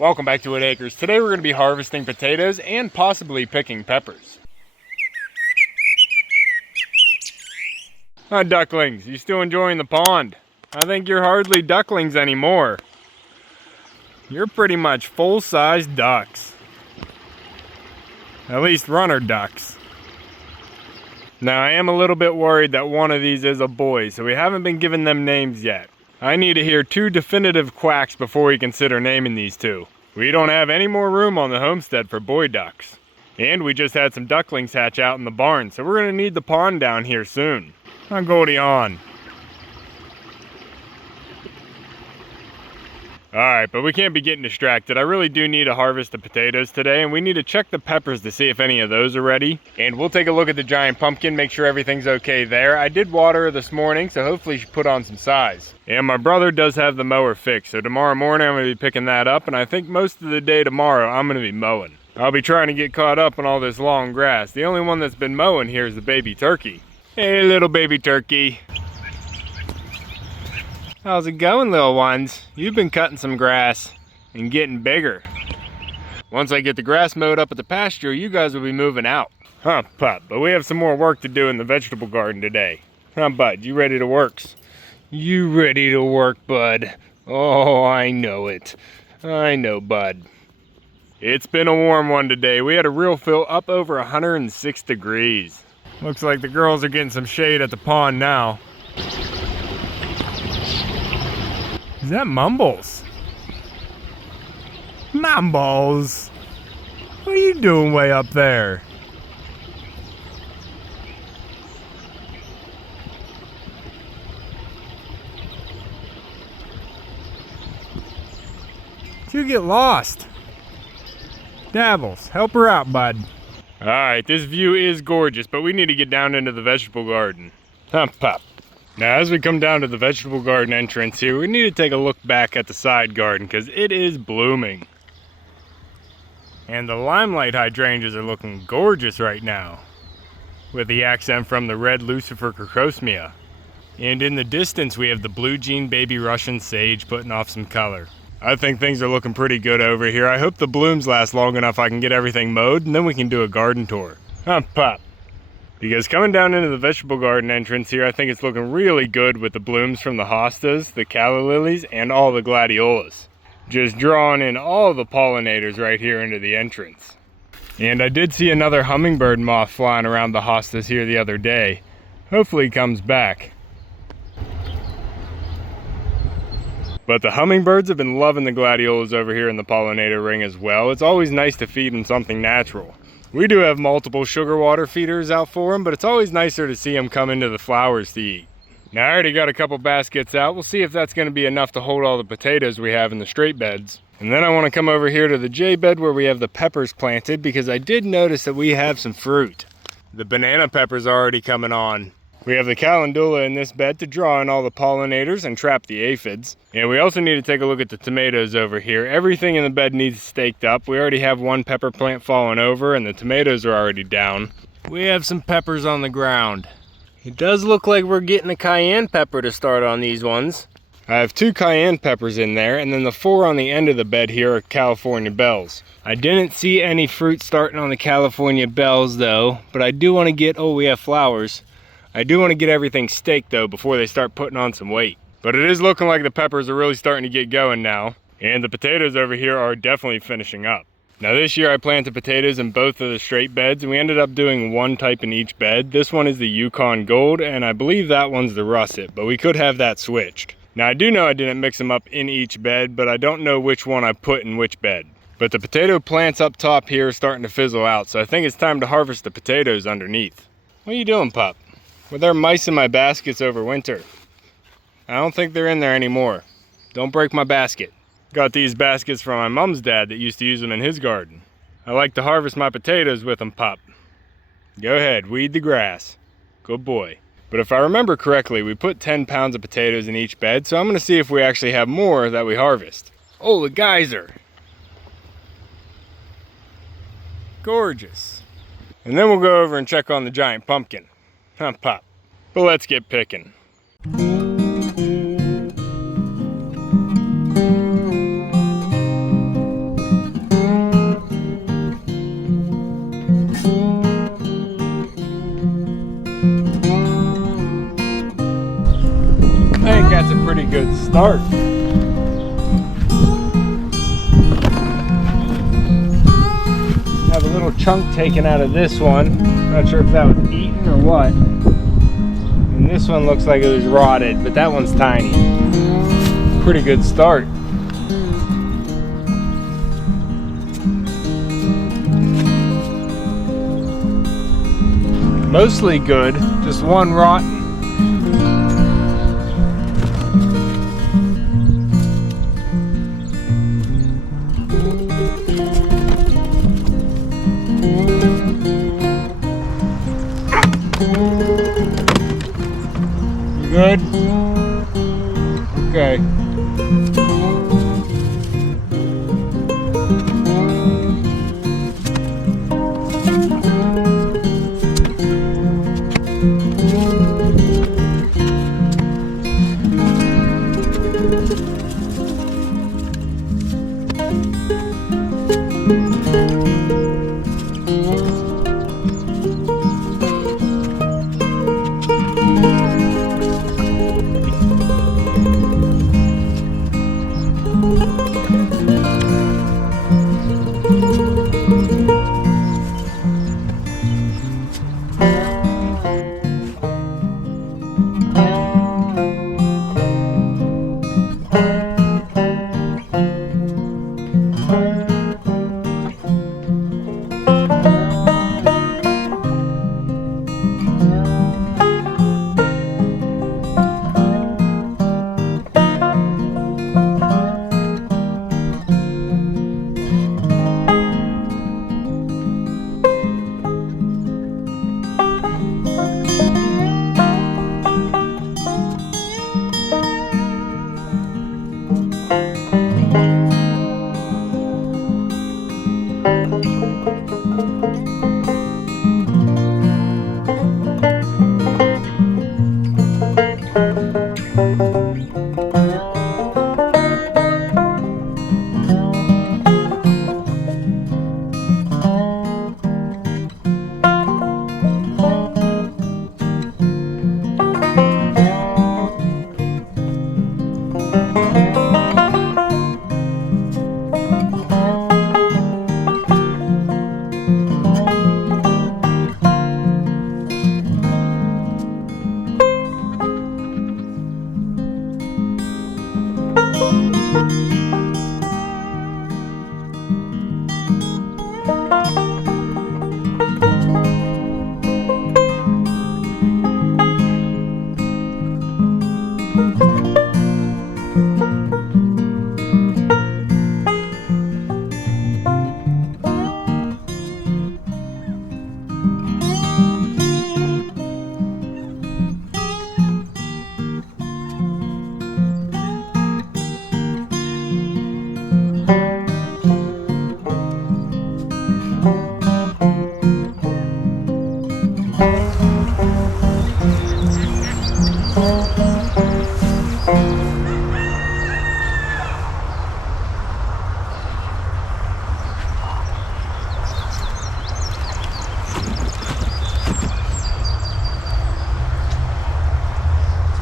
Welcome back to Whitt Acres. Today we're going to be harvesting potatoes and possibly picking peppers. Hi ducklings, you still enjoying the pond? I think you're hardly ducklings anymore. You're pretty much full-size ducks. At least runner ducks. Now I am a little bit worried that one of these is a boy, so we haven't been given them names yet. I need to hear 2 definitive quacks before we consider naming these 2. We don't have any more room on the homestead for boy ducks. And we just had some ducklings hatch out in the barn, so we're going to need the pond down here soon. Now Goldie on. Alright, but we can't be getting distracted. I really do need to harvest the potatoes today, and we need to check the peppers to see if any of those are ready. And we'll take a look at the giant pumpkin, make sure everything's okay there. I did water her this morning, so hopefully she put on some size. And my brother does have the mower fixed, so tomorrow morning I'm going to be picking that up, and I think most of the day tomorrow I'm going to be mowing. I'll be trying to get caught up on all this long grass. The only one that's been mowing here is the baby turkey. Hey little baby turkey. How's it going, little ones? You've been cutting some grass and getting bigger. Once I get the grass mowed up at the pasture, you guys will be moving out. Huh, pup, but we have some more work to do in the vegetable garden today. Huh, bud, you ready to work? You ready to work, bud? Oh, I know it. I know, bud. It's been a warm one today. We had a real feel up over 106 degrees. Looks like the girls are getting some shade at the pond now. Is that Mumbles? Mumbles! What are you doing way up there? Did you get lost? Dabbles, help her out, bud. Alright, this view is gorgeous, but we need to get down into the vegetable garden. Pop. Now as we come down to the vegetable garden entrance here, we need to take a look back at the side garden because it is blooming. And the limelight hydrangeas are looking gorgeous right now, with the accent from the red Lucifer crocosmia. And in the distance we have the blue jean baby Russian sage putting off some color. I think things are looking pretty good over here. I hope the blooms last long enough I can get everything mowed and then we can do a garden tour. Pop. Because coming down into the vegetable garden entrance here, I think it's looking really good with the blooms from the hostas, the calla lilies, and all the gladiolas. Just drawing in all the pollinators right here into the entrance. And I did see another hummingbird moth flying around the hostas here the other day. Hopefully he comes back. But the hummingbirds have been loving the gladiolas over here in the pollinator ring as well. It's always nice to feed them something natural. We do have multiple sugar water feeders out for them, but it's always nicer to see them come into the flowers to eat. Now I already got a couple baskets out. We'll see if that's going to be enough to hold all the potatoes we have in the straight beds. And then I want to come over here to the J bed where we have the peppers planted because I did notice that we have some fruit. The banana peppers are already coming on. We have the calendula in this bed to draw in all the pollinators and trap the aphids. And we also need to take a look at the tomatoes over here. Everything in the bed needs staked up. We already have one pepper plant fallen over and the tomatoes are already down. We have some peppers on the ground. It does look like we're getting a cayenne pepper to start on these ones. I have 2 cayenne peppers in there, and then the 4 on the end of the bed here are California bells. I didn't see any fruit starting on the California bells though, but I do want to get, oh we have flowers. I do want to get everything staked though before they start putting on some weight. But it is looking like the peppers are really starting to get going now. And the potatoes over here are definitely finishing up. Now this year I planted potatoes in both of the straight beds and we ended up doing one type in each bed. This one is the Yukon Gold and I believe that one's the Russet, but we could have that switched. Now I do know I didn't mix them up in each bed, but I don't know which one I put in which bed. But the potato plants up top here are starting to fizzle out, so I think it's time to harvest the potatoes underneath. What are you doing, pup? Were there mice in my baskets over winter? I don't think they're in there anymore. Don't break my basket. Got these baskets from my mom's dad that used to use them in his garden. I like to harvest my potatoes with them, pup. Go ahead, weed the grass. Good boy. But if I remember correctly, we put 10 pounds of potatoes in each bed, so I'm going to see if we actually have more that we harvest. Oh, the geyser. Gorgeous. And then we'll go over and check on the giant pumpkin. Pop. But let's get picking. chunk taken out of this one. Not sure if that was eaten or what. And this one looks like it was rotted, but that one's tiny. Pretty good start. Mostly good, just one rotten. Good? Okay.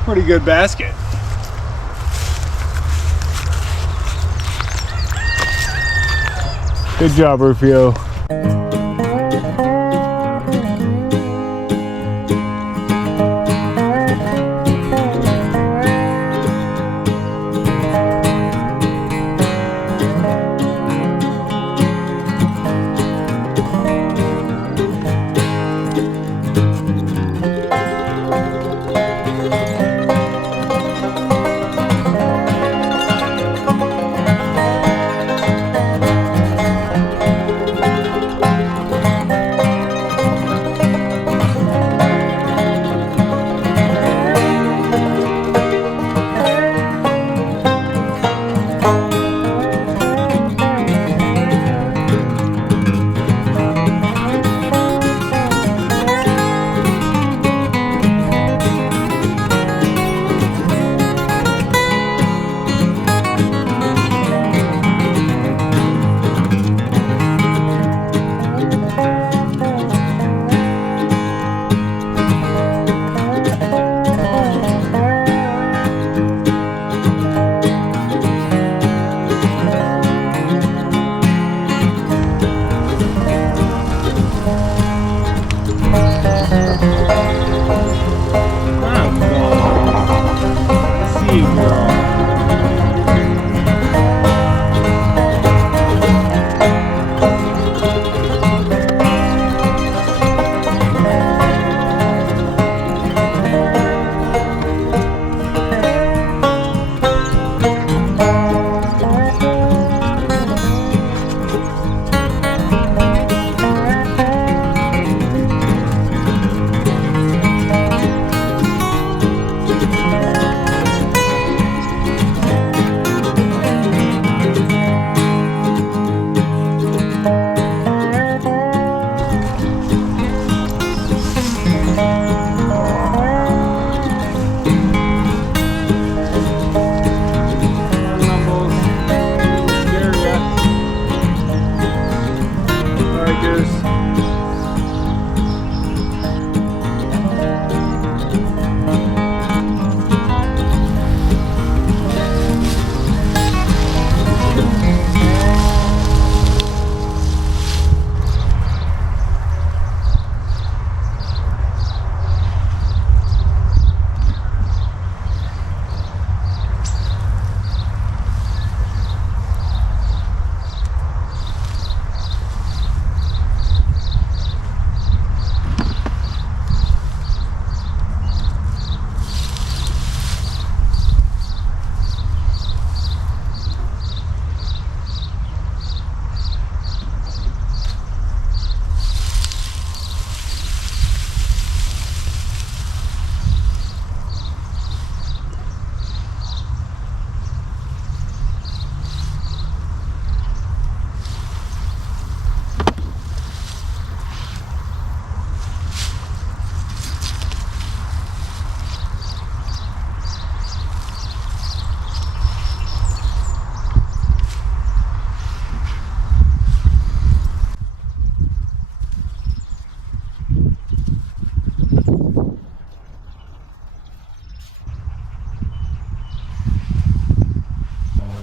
Pretty good basket. Good job, Rufio.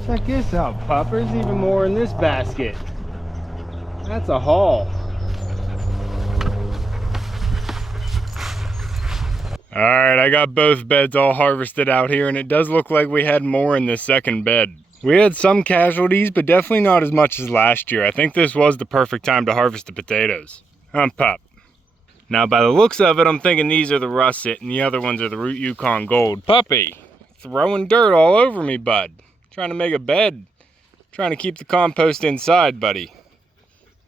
Check this out, pup. There's even more in this basket. That's a haul. Alright, I got both beds all harvested out here, and it does look like we had more in this second bed. We had some casualties, but definitely not as much as last year. I think this was the perfect time to harvest the potatoes. Pup. Now, by the looks of it, I'm thinking these are the russet and the other ones are the Root Yukon Gold. Puppy, throwing dirt all over me, bud. Trying to make a bed. Trying to keep the compost inside, buddy.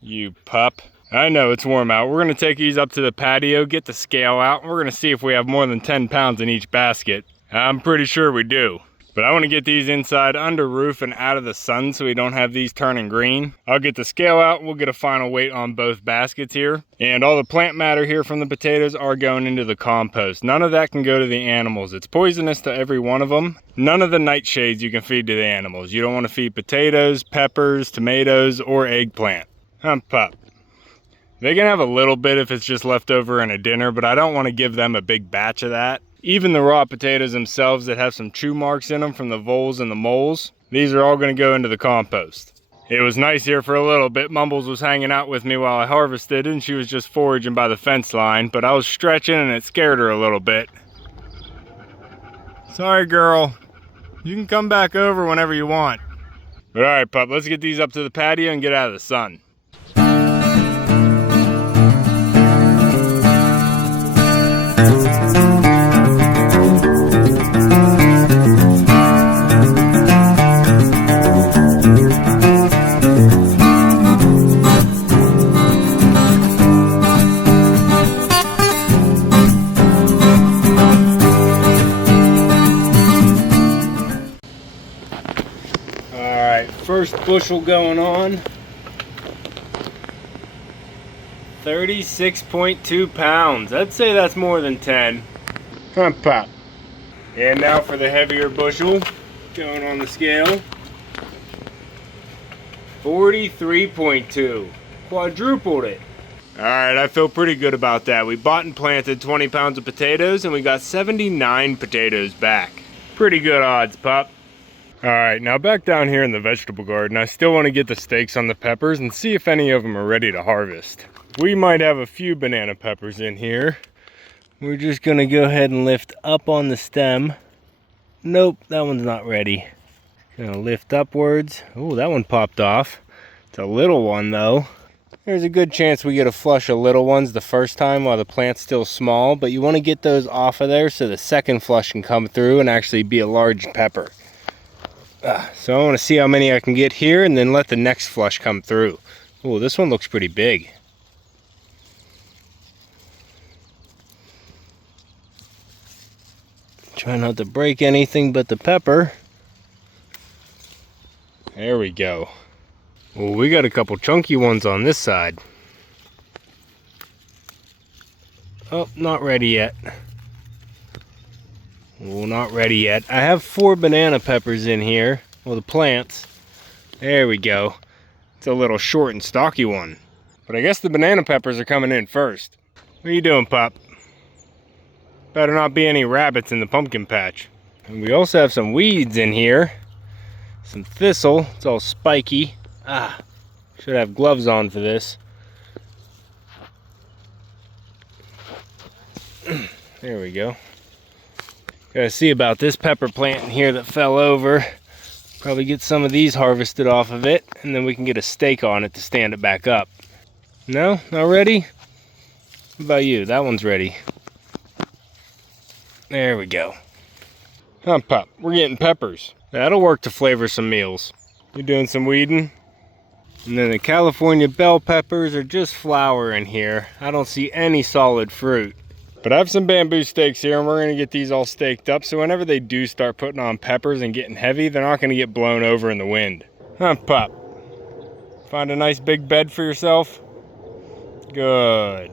You pup. I know it's warm out. We're going to take these up to the patio, get the scale out, and we're going to see if we have more than 10 pounds in each basket. I'm pretty sure we do. But I want to get these inside under roof and out of the sun so we don't have these turning green. I'll get the scale out and we'll get a final weight on both baskets here. And all the plant matter here from the potatoes are going into the compost. None of that can go to the animals. It's poisonous to every one of them. None of the nightshades you can feed to the animals. You don't want to feed potatoes, peppers, tomatoes, or eggplant. Pup. They can have a little bit if it's just left over in a dinner, but I don't want to give them a big batch of that. Even the raw potatoes themselves that have some chew marks in them from the voles and the moles, these are all going to go into the compost. It was nice here for a little bit. Mumbles was hanging out with me while I harvested and she was just foraging by the fence line, but I was stretching and it scared her a little bit. Sorry, girl. You can come back over whenever you want. But all right, pup, let's get these up to the patio and get out of the sun. First bushel going on. 36.2 pounds. I'd say that's more than 10. Pop. And now for the heavier bushel going on the scale. 43.2. Quadrupled it. Alright, I feel pretty good about that. We bought and planted 20 pounds of potatoes and we got 79 potatoes back. Pretty good odds, pup. Alright, now back down here in the vegetable garden, I still want to get the stakes on the peppers and see if any of them are ready to harvest. We might have a few banana peppers in here. We're just going to go ahead and lift up on the stem. Nope, that one's not ready. Gonna lift upwards. Oh, that one popped off. It's a little one though. There's a good chance we get a flush of little ones the first time while the plant's still small, but you want to get those off of there so the second flush can come through and actually be a large pepper. So I want to see how many I can get here and then let the next flush come through. Oh, this one looks pretty big. Try not to break anything but the pepper. There we go. Well, we got a couple chunky ones on this side. Oh, not ready yet. Well, not ready yet. I have 4 banana peppers in here. Well, the plants. There we go. It's a little short and stocky one. But I guess the banana peppers are coming in first. What are you doing, Pop? Better not be any rabbits in the pumpkin patch. And we also have some weeds in here. Some thistle. It's all spiky. Should have gloves on for this. There we go. Gotta see about this pepper plant in here that fell over. Probably get some of these harvested off of it, and then we can get a stake on it to stand it back up. No? Not ready? What about you? That one's ready. There we go. Huh, Pop? We're getting peppers. That'll work to flavor some meals. You're doing some weeding? And then the California bell peppers are just flower in here. I don't see any solid fruit. But I have some bamboo stakes here, and we're going to get these all staked up, so whenever they do start putting on peppers and getting heavy, they're not going to get blown over in the wind. Huh, Pop? Find a nice big bed for yourself? Good.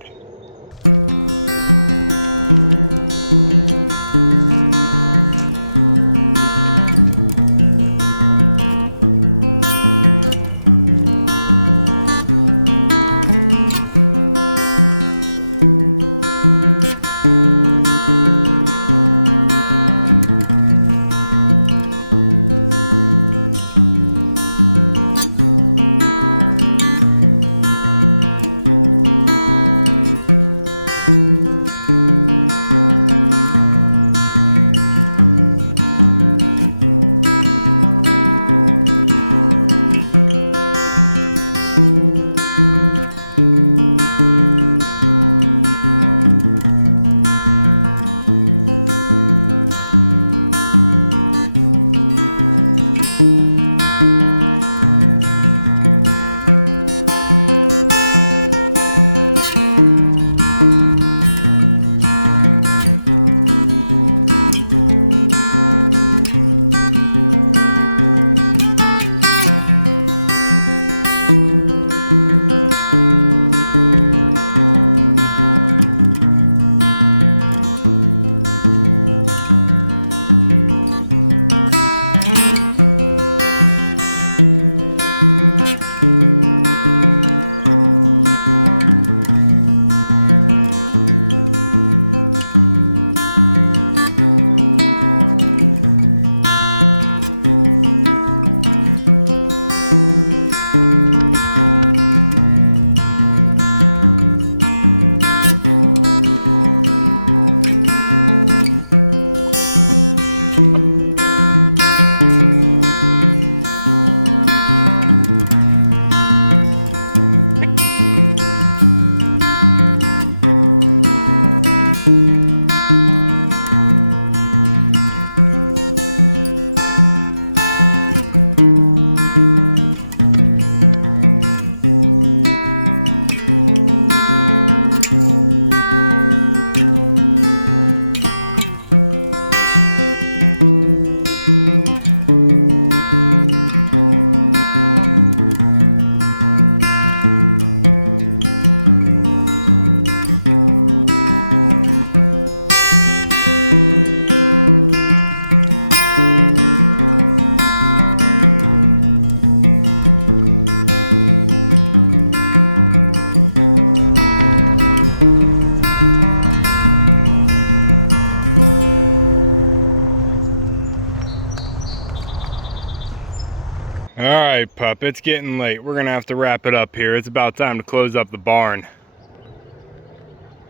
Alright, pup, it's getting late. We're gonna have to wrap it up here. It's about time to close up the barn.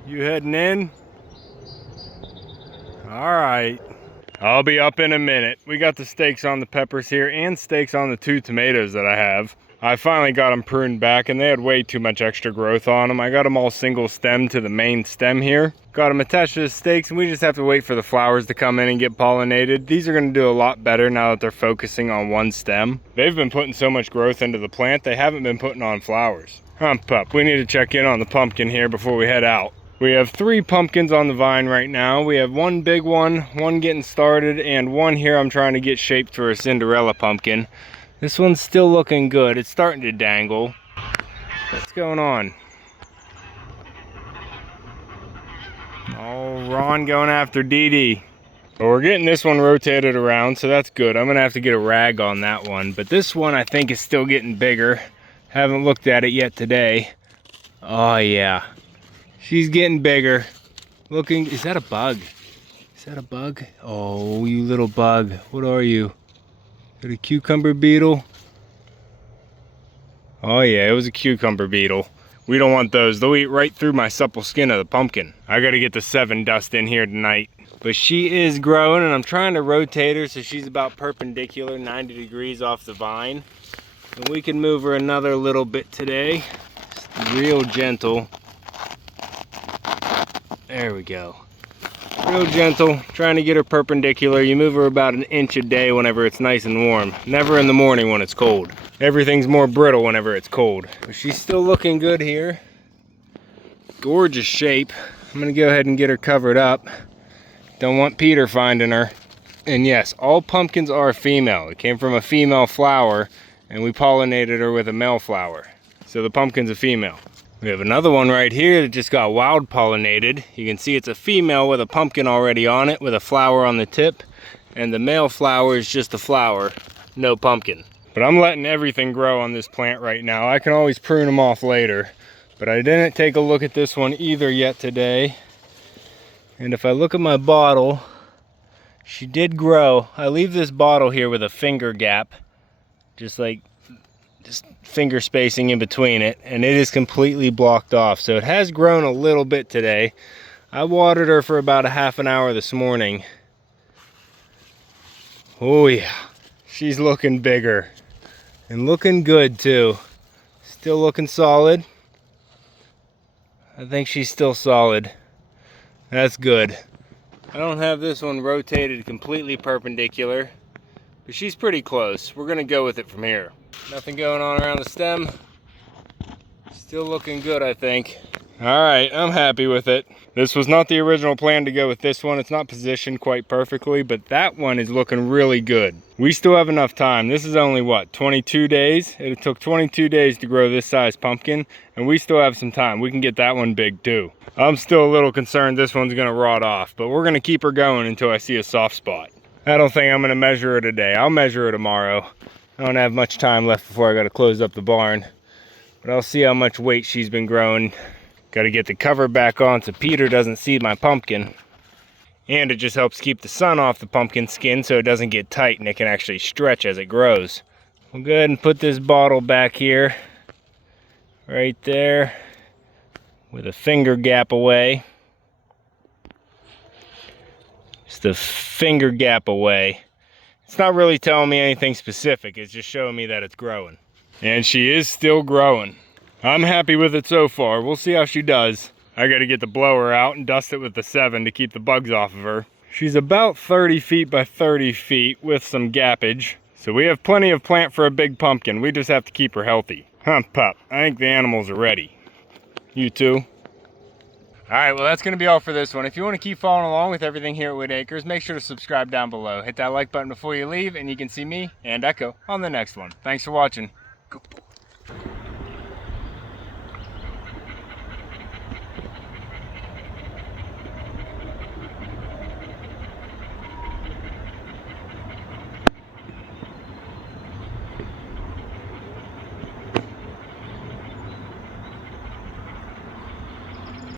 You heading in? Alright. I'll be up in a minute. We got the stakes on the peppers here and stakes on the 2 tomatoes that I have. I finally got them pruned back, and they had way too much extra growth on them. I got them all single stem to the main stem here. Got them attached to the stakes, and we just have to wait for the flowers to come in and get pollinated. These are going to do a lot better now that they're focusing on one stem. They've been putting so much growth into the plant, they haven't been putting on flowers. Hump up. We need to check in on the pumpkin here before we head out. We have 3 pumpkins on the vine right now. We have one big one getting started, and one here I'm trying to get shaped for a Cinderella pumpkin. This one's still looking good. It's starting to dangle. What's going on? Oh, Ron going after Dee Dee. Well, we're getting this one rotated around, so that's good. I'm gonna have to get a rag on that one, but this one I think is still getting bigger. Haven't looked at it yet today. Oh yeah, she's getting bigger. Looking, is that a bug? Is that a bug? Oh, you little bug. What are you? Got a cucumber beetle? Oh yeah, it was a cucumber beetle. We don't want those. They'll eat right through my supple skin of the pumpkin. I gotta get the 7 dust in here tonight. But she is growing, and I'm trying to rotate her so she's about perpendicular, 90 degrees off the vine. And we can move her another little bit today. Just real gentle. There we go. Real gentle, trying to get her perpendicular. You move her about 1 inch a day whenever it's nice and warm. Never in the morning when it's cold. Everything's more brittle whenever it's cold. But she's still looking good here. Gorgeous shape. I'm gonna go ahead and get her covered up. Don't want Peter finding her. And yes, all pumpkins are female. It came from a female flower, and we pollinated her with a male flower. So the pumpkin's a female. We have another one right here that just got wild pollinated. You can see it's a female with a pumpkin already on it with a flower on the tip. And the male flower is just a flower, no pumpkin. But I'm letting everything grow on this plant right now. I can always prune them off later. But I didn't take a look at this one either yet today. And if I look at my bottle, she did grow. I leave this bottle here with a finger gap. Just finger spacing in between it, and it is completely blocked off. So it has grown a little bit today. I watered her for about a half an hour this morning. Oh yeah, she's looking bigger and looking good too. Still looking solid. I think she's still solid. That's good. I don't have this one rotated completely perpendicular, but she's pretty close. We're gonna go with it from here. Nothing going on around the stem. Still looking good, I think. All right, I'm happy with it. This was not the original plan to go with this one. It's not positioned quite perfectly, but that one is looking really good. We still have enough time. This is only, what, 22 days? It took 22 days to grow this size pumpkin, and we still have some time. We can get that one big too. I'm still a little concerned this one's gonna rot off, but we're gonna keep her going until I see a soft spot. I don't think I'm gonna measure her today. I'll measure her tomorrow. I don't have much time left before I gotta close up the barn, but I'll see how much weight she's been growing. Gotta get the cover back on so Peter doesn't see my pumpkin. And it just helps keep the sun off the pumpkin skin so it doesn't get tight and it can actually stretch as it grows. I'll go ahead and put this bottle back here, right there, with a finger gap away. Just a finger gap away. It's not really telling me anything specific, it's just showing me that it's growing. And she is still growing. I'm happy with it so far. We'll see how she does. I gotta get the blower out and dust it with the 7 to keep the bugs off of her. She's about 30 feet by 30 feet with some gappage. So we have plenty of plant for a big pumpkin. We just have to keep her healthy. Hump pup, I think the animals are ready. You too? Alright, well that's going to be all for this one. If you want to keep following along with everything here at Whitt Acres, make sure to subscribe down below. Hit that like button before you leave and you can see me and Echo on the next one. Thanks for watching.